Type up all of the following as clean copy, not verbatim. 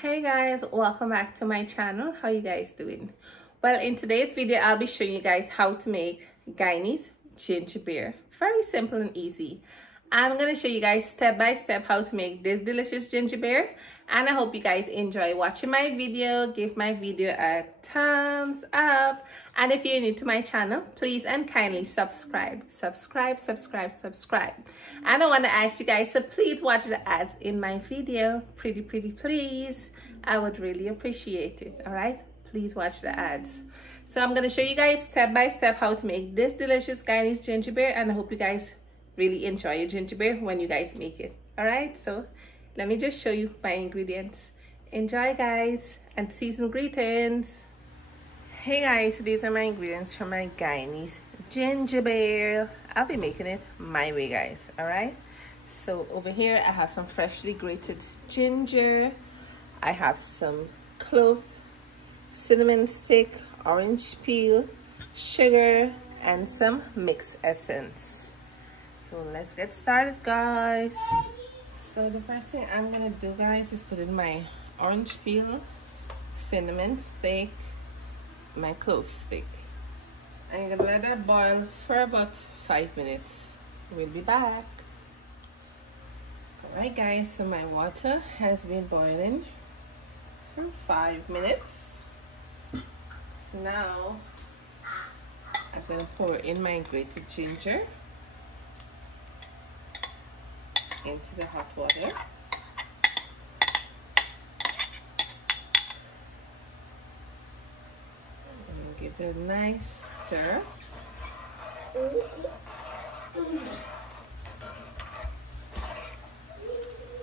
Hey guys, welcome back to my channel. How you guys doing? Well, in today's video I'll be showing you guys how to make Guyanese ginger beer. Very simple and easy. I'm gonna show you guys step by step how to make this delicious ginger beer, and I hope you guys enjoy watching my video. Give my video a thumbs up, and if you're new to my channel, please and kindly subscribe. And I want to ask you guys to please watch the ads in my video. Pretty please. I would really appreciate it. All right, please watch the ads. So I'm gonna show you guys step by step how to make this delicious Guyanese ginger beer, and I hope you guys really enjoy your ginger beer when you guys make it. All right, so let me just show you my ingredients. Enjoy guys, and season greetings. Hey guys, so these are my ingredients for my Guyanese ginger beer. I'll be making it my way, guys. All right, so over here I have some freshly grated ginger. I have some clove, cinnamon stick, orange peel, sugar, and some mix essence. So let's get started, guys. So the first thing I'm gonna do, guys, is put in my orange peel, cinnamon stick, my clove stick. I'm gonna let that boil for about 5 minutes. We'll be back. Alright guys, so my water has been boiling for 5 minutes. So now I'm gonna pour in my grated ginger into the hot water. And give it a nice stir.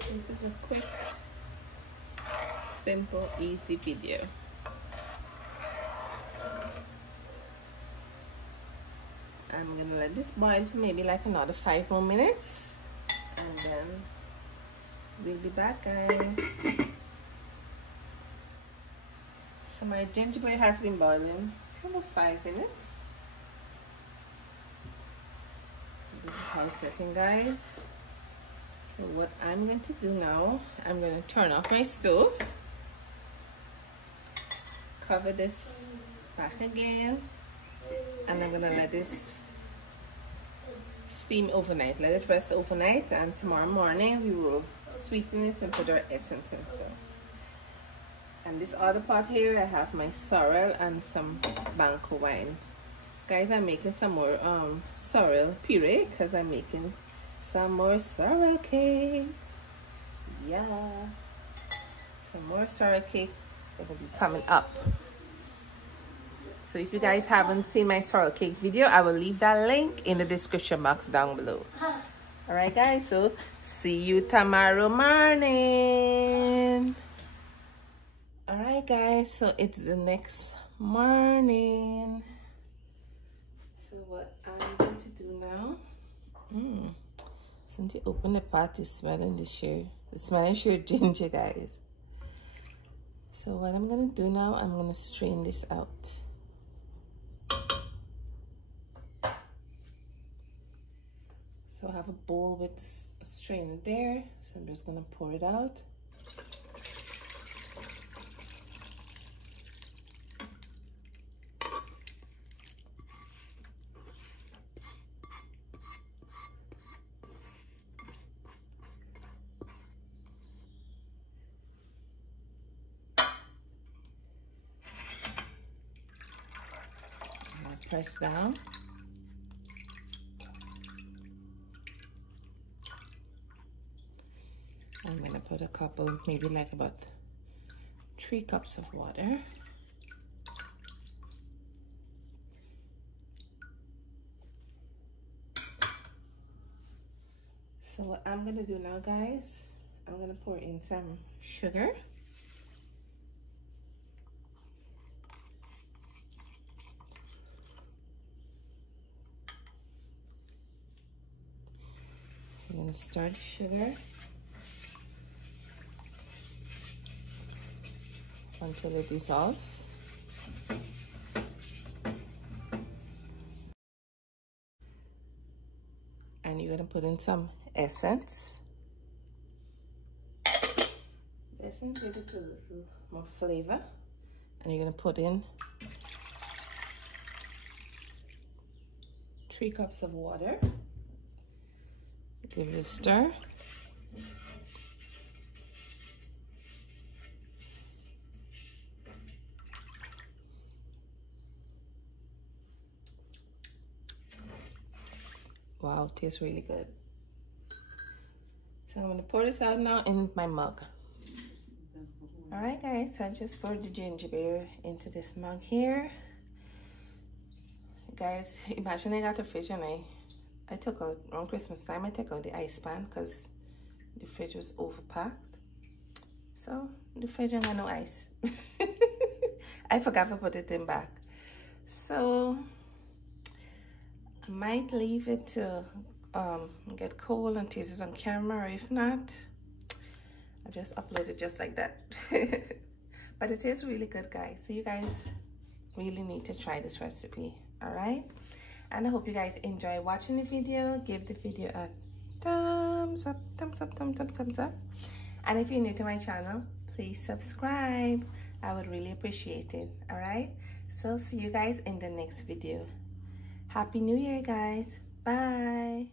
This is a quick, simple, easy video. I'm gonna let this boil for maybe like another 5 more minutes. And then we'll be back, guys. So my ginger beer has been boiling for about 5 minutes. This is how it's looking, guys. So what I'm going to do now, I'm going to turn off my stove, cover this back again, and I'm going to let this steam overnight. Let it rest overnight, and tomorrow morning we will sweeten it and put our essence in. So, and this other pot here, I have my sorrel and some Banco wine. Guys, I'm making some more sorrel puree because I'm making some more sorrel cake. Yeah, some more sorrel cake will be coming up. So if you guys haven't seen my sorrel cake video, I will leave that link in the description box down below. All right guys, so see you tomorrow morning. All right guys, so it's the next morning. So what I'm going to do now, since you open the pot, you're smelling the sheer ginger, guys. So what I'm gonna do now, I'm gonna strain this out. So I have a bowl with a strainer there, so I'm just gonna pour it out. Now press down. I'm gonna put a couple, maybe like about 3 cups of water. So what I'm gonna do now, guys, I'm gonna pour in some sugar. So I'm gonna stir the sugar until it dissolves. And you're gonna put in some essence. essence, give it a little more flavor. And you're gonna put in 3 cups of water. Give it a stir. Wow, tastes really good. So I'm gonna pour this out now in my mug. All right, guys, so I just poured the ginger beer into this mug here. Guys, imagine I got a fridge and I took out, around Christmas time, I took out the ice pan because the fridge was overpacked. So the fridge ain't got no ice. I forgot to put it in back. So I might leave it to get cold and taste it on camera, or if not, I'll just upload it just like that. But it tastes really good, guys. So you guys really need to try this recipe, all right? And I hope you guys enjoy watching the video. Give the video a thumbs up, thumbs up, thumbs up, thumbs up. And if you're new to my channel, please subscribe. I would really appreciate it, all right? So see you guys in the next video. Happy New Year, guys. Bye.